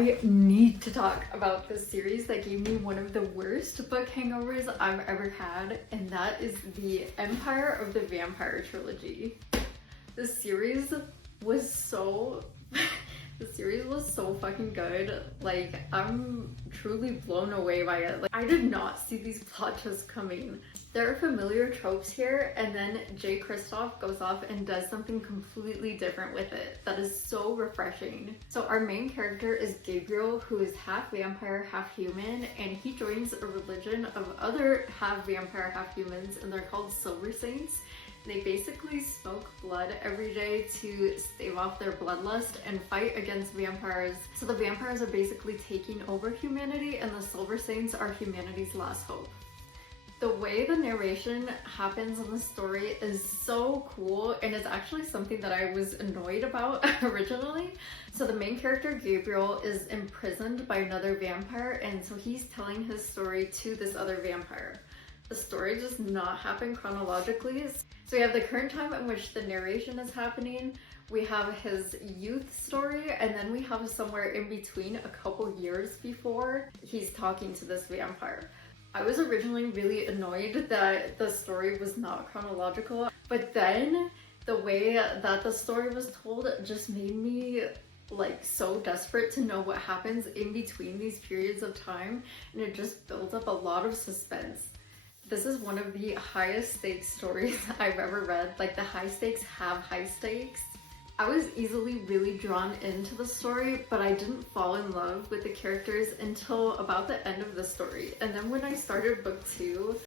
I need to talk about this series that gave me one of the worst book hangovers I've ever had, and that is the Empire of the Vampire trilogy. The series was so fucking good. Like, I'm truly blown away by it. Like, I did not see these plot twists coming. There are familiar tropes here, and then Jay Kristoff goes off and does something completely different with it that is so refreshing. So our main character is Gabriel, who is half vampire, half human, and he joins a religion of other half vampire, half humans, and they're called Silver Saints. They basically smoke blood every day to stave off their bloodlust and fight against vampires. So the vampires are basically taking over humanity, and the Silver Saints are humanity's last hope. The way the narration happens in the story is so cool, and it's actually something that I was annoyed about originally. So the main character, Gabriel, is imprisoned by another vampire, and so he's telling his story to this other vampire. The story does not happen chronologically. So we have the current time in which the narration is happening, we have his youth story, and then we have somewhere in between a couple years before he's talking to this vampire. I was originally really annoyed that the story was not chronological, but then the way that the story was told just made me like so desperate to know what happens in between these periods of time, and it just built up a lot of suspense. This is one of the highest stakes stories I've ever read. Like, the high stakes have high stakes. I was easily really drawn into the story, but I didn't fall in love with the characters until about the end of the story. And then when I started book 2,